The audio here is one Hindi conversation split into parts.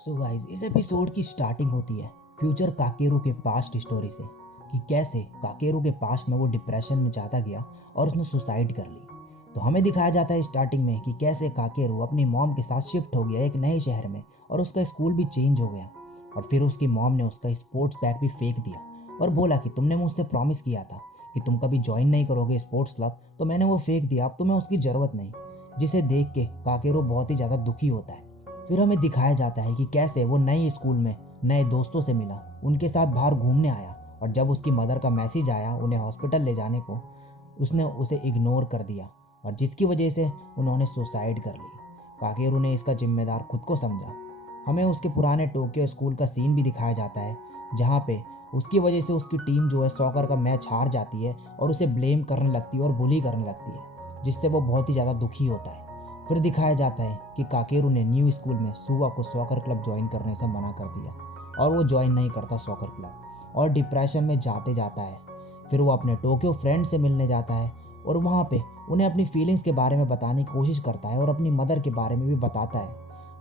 सो गाइस, इस एपिसोड की स्टार्टिंग होती है फ्यूचर काकेरू के पास्ट स्टोरी से कि कैसे काकेरू के पास्ट में वो डिप्रेशन में जाता गया और उसने सुसाइड कर ली। तो हमें दिखाया जाता है स्टार्टिंग में कि कैसे काकेरू अपनी मॉम के साथ शिफ्ट हो गया एक नए शहर में और उसका स्कूल भी चेंज हो गया। और फिर उसकी मॉम ने उसका स्पोर्ट्स बैग भी फेंक दिया और बोला कि तुमने मुझसे प्रॉमिस किया था कि तुम कभी ज्वाइन नहीं करोगे स्पोर्ट्स क्लब, तो मैंने वो फेंक दिया, अब तुम्हें उसकी ज़रूरत नहीं। जिसे देख के काकेरू बहुत ही ज़्यादा दुखी होता है। फिर हमें दिखाया जाता है कि कैसे वो नए स्कूल में नए दोस्तों से मिला, उनके साथ बाहर घूमने आया और जब उसकी मदर का मैसेज आया उन्हें हॉस्पिटल ले जाने को, उसने उसे इग्नोर कर दिया और जिसकी वजह से उन्होंने सुसाइड कर ली। काकेरू ने इसका जिम्मेदार खुद को समझा। हमें उसके पुराने टोक्यो स्कूल का सीन भी दिखाया जाता है जहाँ पे उसकी वजह से उसकी टीम जो है सॉकर का मैच हार जाती है और उसे ब्लेम करने लगती है और बुली करने लगती है, जिससे वो बहुत ही ज़्यादा दुखी होता है। फिर दिखाया जाता है कि काकेरू ने न्यू स्कूल में सुवा को सॉकर क्लब ज्वाइन करने से मना कर दिया और वो ज्वाइन नहीं करता सॉकर क्लब और डिप्रेशन में जाते जाता है। फिर वो अपने टोक्यो फ्रेंड से मिलने जाता है और वहाँ पे उन्हें अपनी फीलिंग्स के बारे में बताने की कोशिश करता है और अपनी मदर के बारे में भी बताता है,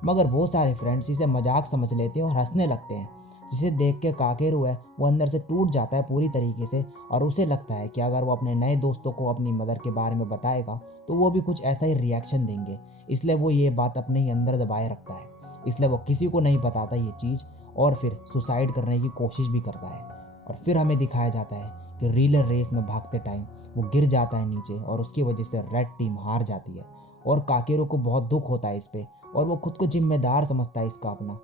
मगर वो सारे फ्रेंड्स इसे मजाक समझ लेते हैं और हंसने लगते हैं, जिसे देख के काकेरू है वो अंदर से टूट जाता है पूरी तरीके से और उसे लगता है कि अगर वो अपने नए दोस्तों को अपनी मदर के बारे में बताएगा तो वो भी कुछ ऐसा ही रिएक्शन देंगे, इसलिए वो ये बात अपने ही अंदर दबाए रखता है। इसलिए वो किसी को नहीं बताता ये चीज़ और फिर सुसाइड करने की कोशिश भी करता है। और फिर हमें दिखाया जाता है कि रिले रेस में भागते टाइम वो गिर जाता है नीचे और उसकी वजह से रेड टीम हार जाती है और काकेरू को बहुत दुख होता है इस पे और वो खुद को जिम्मेदार समझता है इसका अपना।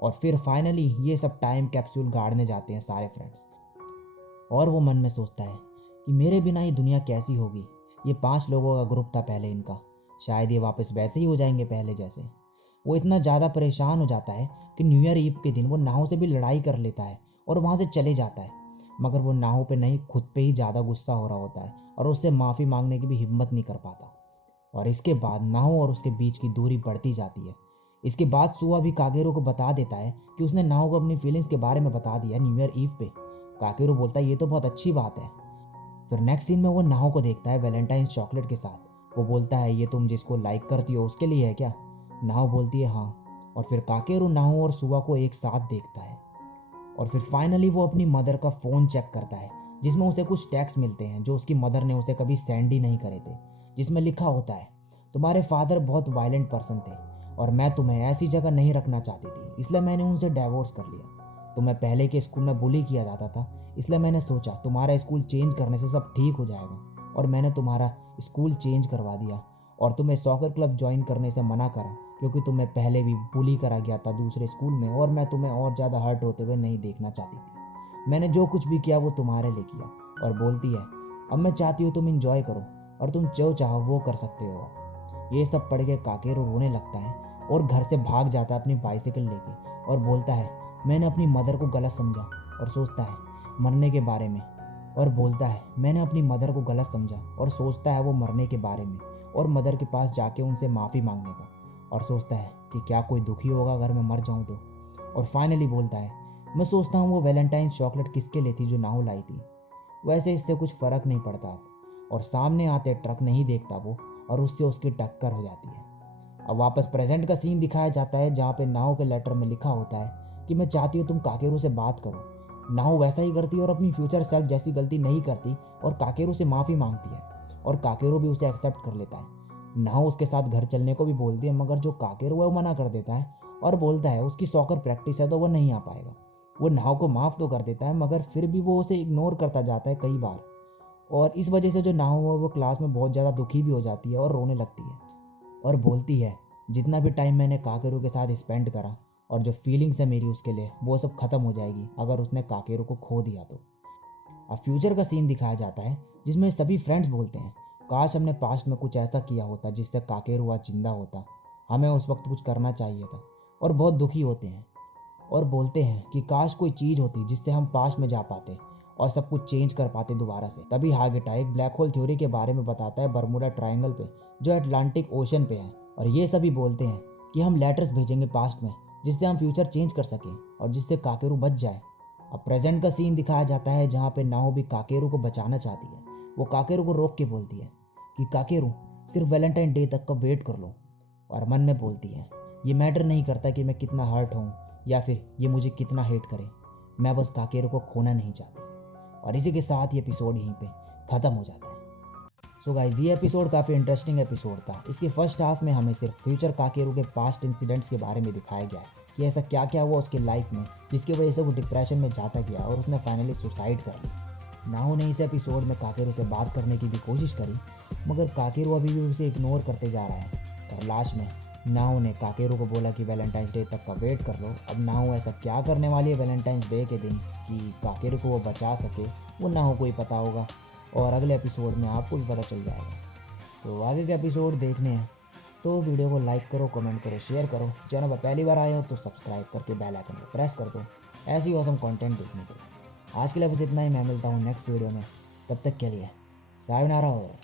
और फिर फाइनली ये सब टाइम कैप्सूल गाड़ने जाते हैं सारे फ्रेंड्स और वो मन में सोचता है कि मेरे बिना ये दुनिया कैसी होगी। ये 5 लोगों का ग्रुप था पहले इनका, शायद ये वापस वैसे ही हो जाएंगे पहले जैसे। वो इतना ज़्यादा परेशान हो जाता है कि न्यू ईयर ईव के दिन वो नाव से भी लड़ाई कर लेता है और वहाँ से चले जाता है, मगर वो नाव पे नहीं खुद पे ही ज़्यादा गुस्सा हो रहा होता है और उससे माफ़ी मांगने की भी हिम्मत नहीं कर पाता। और इसके बाद नाव और उसके बीच की दूरी बढ़ती जाती है। इसके बाद सुआ भी कागेरो को बता देता है कि उसने नाव को अपनी फीलिंग्स के बारे में बता दिया न्यू ईयर ईव पे। काकेरो बोलता है ये तो बहुत अच्छी बात है। फिर नेक्स्ट सीन में वो नाहो को देखता है वैलेंटाइंस चॉकलेट के साथ। वो बोलता है ये तुम जिसको लाइक करती हो उसके लिए है क्या? नाहो बोलती है हाँ। और फिर काकेरो नाहो और सुआ को एक साथ देखता है और फिर फाइनली वो अपनी मदर का फ़ोन चेक करता है जिसमें उसे कुछ टेक्स्ट मिलते हैं जो उसकी मदर ने उसे कभी सेंड ही नहीं करे थे, जिसमें लिखा होता है तुम्हारे फादर बहुत वायलेंट पर्सन थे और मैं तुम्हें ऐसी जगह नहीं रखना चाहती थी, इसलिए मैंने उनसे डाइवोर्स कर लिया। तुम्हें पहले के स्कूल में बुली किया जाता था, इसलिए मैंने सोचा तुम्हारा स्कूल चेंज करने से सब ठीक हो जाएगा और मैंने तुम्हारा स्कूल चेंज करवा दिया और तुम्हें सॉकर क्लब ज्वाइन करने से मना करा क्योंकि तुम्हें पहले भी बुली करा गया था दूसरे स्कूल में और मैं तुम्हें और ज़्यादा हर्ट होते हुए नहीं देखना चाहती थी। मैंने जो कुछ भी किया वो तुम्हारे लिए किया। और बोलती है अब मैं चाहती हूँ तुम इंजॉय करो और तुम जो चाहो वो कर सकते हो। ये सब पढ़ के काकेरो रोने लगता है और घर से भाग जाता है अपनी बाइसिकल लेके और बोलता है मैंने अपनी मदर को गलत समझा और सोचता है मरने के बारे में। और बोलता है मैंने अपनी मदर को गलत समझा और सोचता है वो मरने के बारे में और मदर के पास जाके उनसे माफ़ी मांगने का और सोचता है कि क्या कोई दुखी होगा अगर मैं मर जाऊं तो। और फाइनली बोलता है मैं सोचता हूँ वो वैलेंटाइंस चॉकलेट किसके लिए थी जो नाव लाई थी, वैसे इससे कुछ फ़र्क नहीं पड़ता अब। और सामने आते ट्रक नहीं देखता वो और उससे उसकी टक्कर हो जाती है। अब वापस प्रेजेंट का सीन दिखाया जाता है जहाँ पे नाव के लेटर में लिखा होता है कि मैं चाहती हूँ तुम काकेरू से बात करो। नाव वैसा ही करती है और अपनी फ्यूचर सेल्फ जैसी गलती नहीं करती और काकेरू से माफ़ी मांगती है और काकेरू भी उसे एक्सेप्ट कर लेता है। नाव उसके साथ घर चलने को भी बोलती है, मगर जो काकेरू है वो मना कर देता है और बोलता है उसकी सॉकर प्रैक्टिस है तो वो नहीं आ पाएगा। वो नाव को माफ़ तो कर देता है मगर फिर भी वो उसे इग्नोर करता जाता है कई बार और इस वजह से जो नाव है वो क्लास में बहुत ज़्यादा दुखी भी हो जाती है और रोने लगती है और बोलती है जितना भी टाइम मैंने काकेरू के साथ स्पेंड करा और जो फीलिंग्स है मेरी उसके लिए वो सब ख़त्म हो जाएगी अगर उसने काकेरू को खो दिया तो। अब फ्यूचर का सीन दिखाया जाता है जिसमें सभी फ्रेंड्स बोलते हैं काश हमने पास्ट में कुछ ऐसा किया होता जिससे काकेरू आज जिंदा होता, हमें उस वक्त कुछ करना चाहिए था। और बहुत दुखी होते हैं और बोलते हैं कि काश कोई चीज़ होती जिससे हम पास्ट में जा पाते और सब कुछ चेंज कर पाते दोबारा से। तभी हागेटा एक ब्लैक होल थ्योरी के बारे में बताता है बर्मुडा ट्रायंगल पे जो अटलांटिक ओशन पे है और ये सभी बोलते हैं कि हम लेटर्स भेजेंगे पास्ट में जिससे हम फ्यूचर चेंज कर सकें और जिससे काकेरू बच जाए। अब प्रेजेंट का सीन दिखाया जाता है जहाँ पे नाओ भी काकेरू को बचाना चाहती है। वो काकेरू को रोक के बोलती है कि काकेरू सिर्फ वैलेंटाइन डे तक का वेट कर लो और मन में बोलती है ये मैटर नहीं करता कि मैं कितना हर्ट हूँ या फिर ये मुझे कितना हेट करे, मैं बस काकेरू को खोना नहीं चाहती। और इसी के साथ ये एपिसोड यहीं पे ख़त्म हो जाता है। सो गाइज, ये एपिसोड काफ़ी इंटरेस्टिंग एपिसोड था। इसके फर्स्ट हाफ में हमें सिर्फ फ्यूचर काकेरू के पास्ट इंसिडेंट्स के बारे में दिखाया गया है कि ऐसा क्या क्या हुआ उसकी लाइफ में जिसकी वजह से वो डिप्रेशन में जाता गया और उसने फाइनली सुसाइड कर ली। नाहो ने इस एपिसोड में काकेरू से बात करने की भी कोशिश करी, मगर काकेरू अभी भी उसे इग्नोर करते जा रहा है। और लास्ट में नाहो ने काकेरू को बोला कि वैलेंटाइंस डे तक का वेट कर लो। अब नाहो ऐसा क्या करने वाली है वैलेंटाइंस डे के दिन कि काकेरू को वो बचा सके, वो नाहो को ही पता होगा और अगले एपिसोड में आपको भी पता चल जाएगा। तो आगे के एपिसोड देखने हैं तो वीडियो को लाइक करो, कमेंट करो, शेयर करो। चैनल पर पहली बार आए हो तो सब्सक्राइब करके बेल आइकन को प्रेस कर दो ऐसी ऑसम कंटेंट देखने के लिए। आज के लिए बस इतना ही, मैं मिलता हूँ नेक्स्ट वीडियो में। तब तक के लिए सायोनारा। और